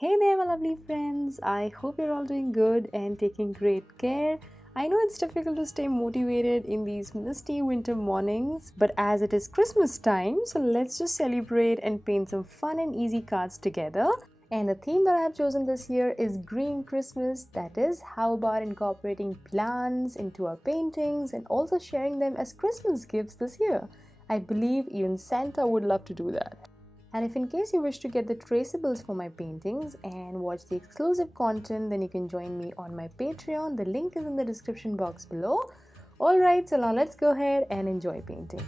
Hey there, my lovely friends. I hope you're all doing good and taking great care. I know it's difficult to stay motivated in these misty winter mornings, but as it is Christmas time, so let's just celebrate and paint some fun and easy cards together. And the theme that I have chosen this year is Green Christmas. That is, how about incorporating plants into our paintings and also sharing them as Christmas gifts this year? I believe even Santa would love to do that. And if in case you wish to get the traceables for my paintings and watch the exclusive content, then you can join me on my Patreon. The link is in the description box below. Alright, so now let's go ahead and enjoy painting.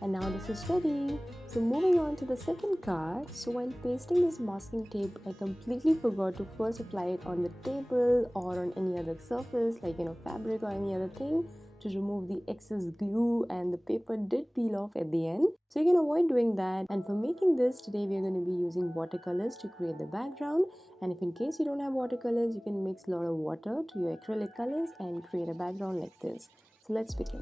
And now this is ready. So moving on to the second card. So while pasting this masking tape, I completely forgot to first apply it on the table or on any other surface like fabric or any other thing to remove the excess glue, and the paper did peel off at the end. So you can avoid doing that. And for making this today, we are going to be using watercolors to create the background. And if in case you don't have watercolors, you can mix a lot of water to your acrylic colors and create a background like this. So let's begin.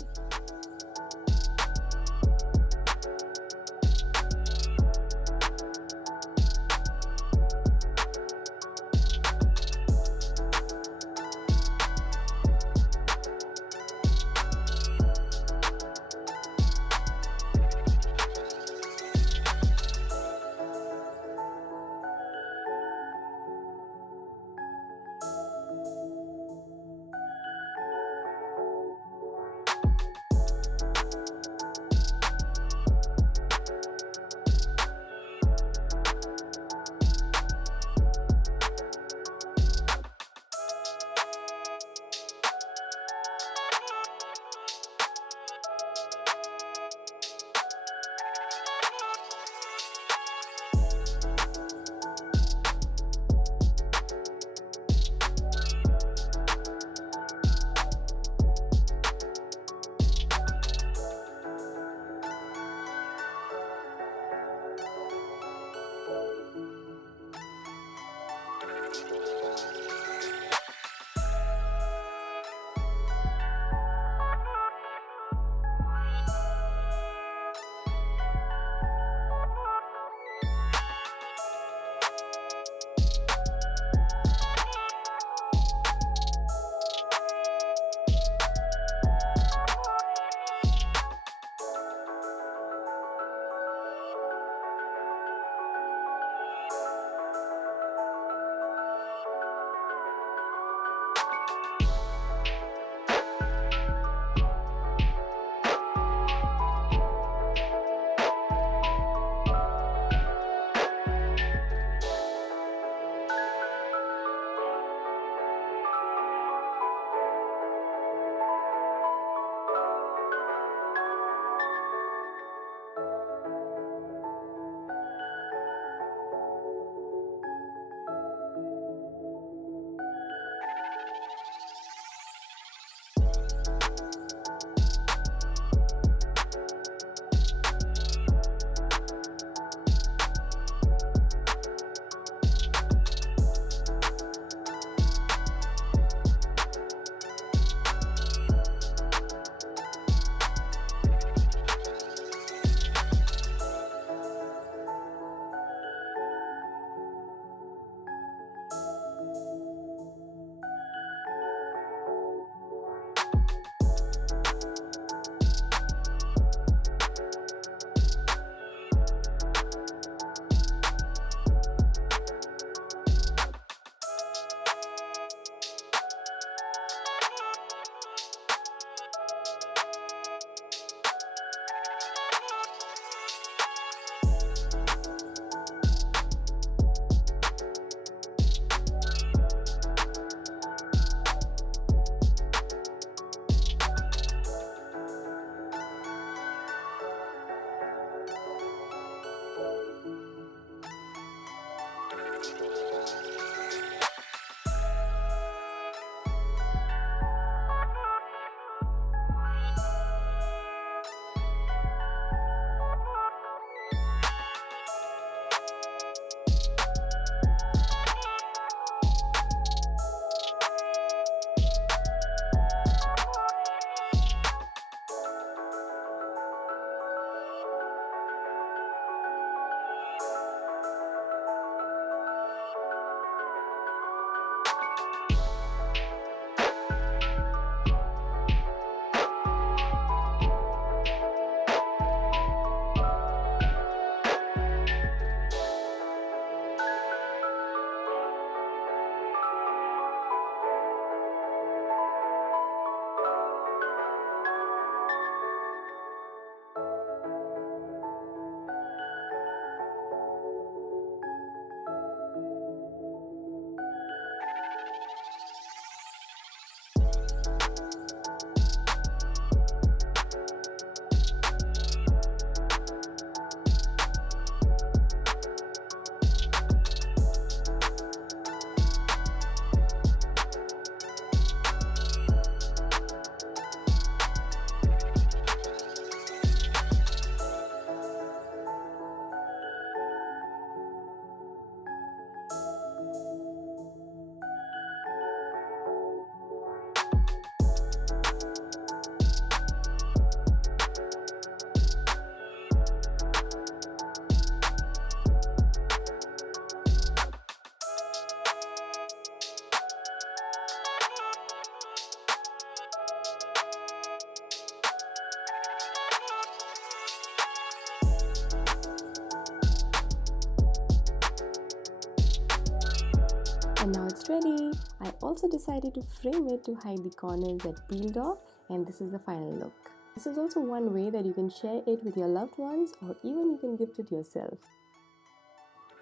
And now it's ready. I also decided to frame it to hide the corners that peeled off, and this is the final look. This is also one way that you can share it with your loved ones, or even you can gift it yourself.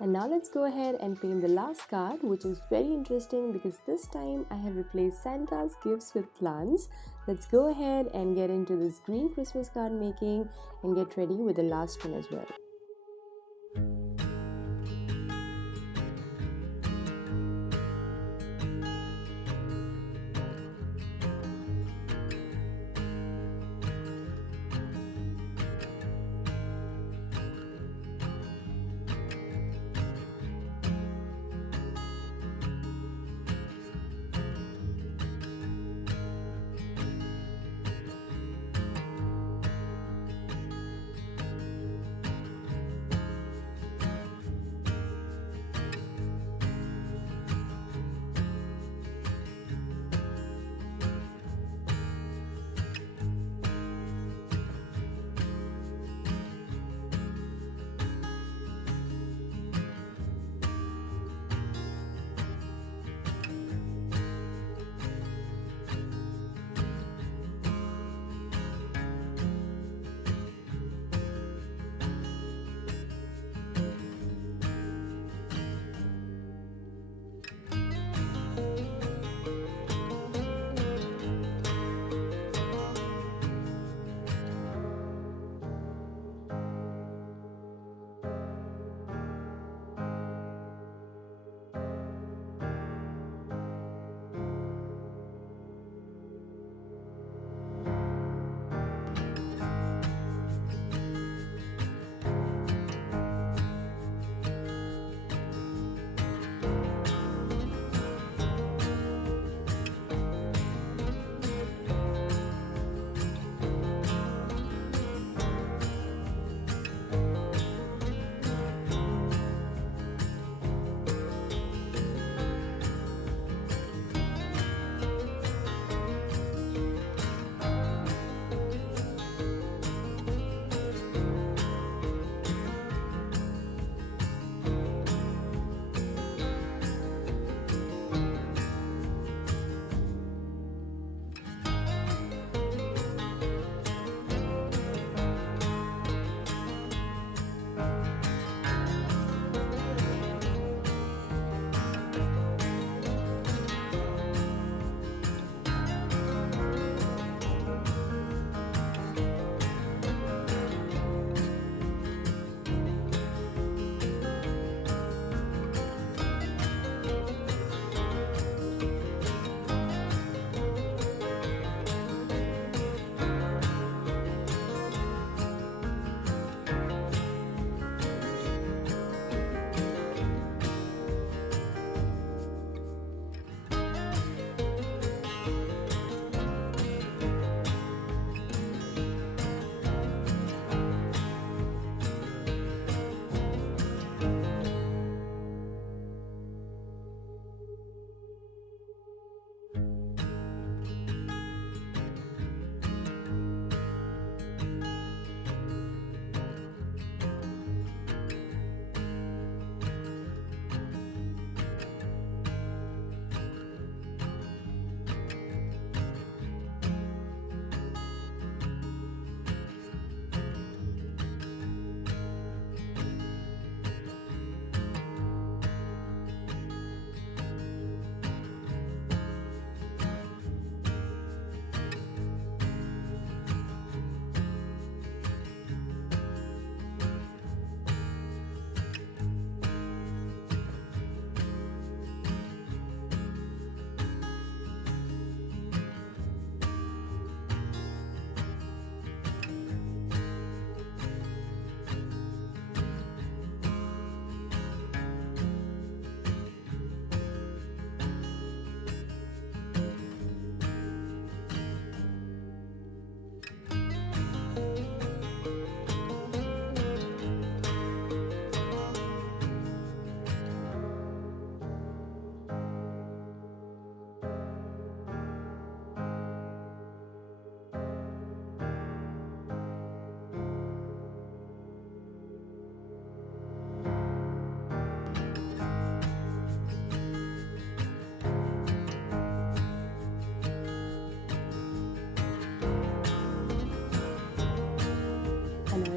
And now let's go ahead and paint the last card, which is very interesting because this time I have replaced Santa's gifts with plants. Let's go ahead and get into this green Christmas card making and get ready with the last one as well.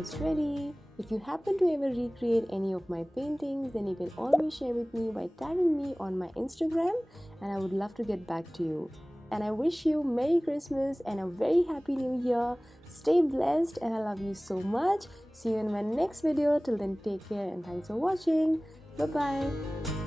almost ready. If you happen to ever recreate any of my paintings, then you can always share with me by tagging me on my Instagram, and I would love to get back to you. And I wish you Merry Christmas and a very Happy New Year. Stay blessed and I love you so much. See you in my next video. Till then, take care and thanks for watching. Bye bye.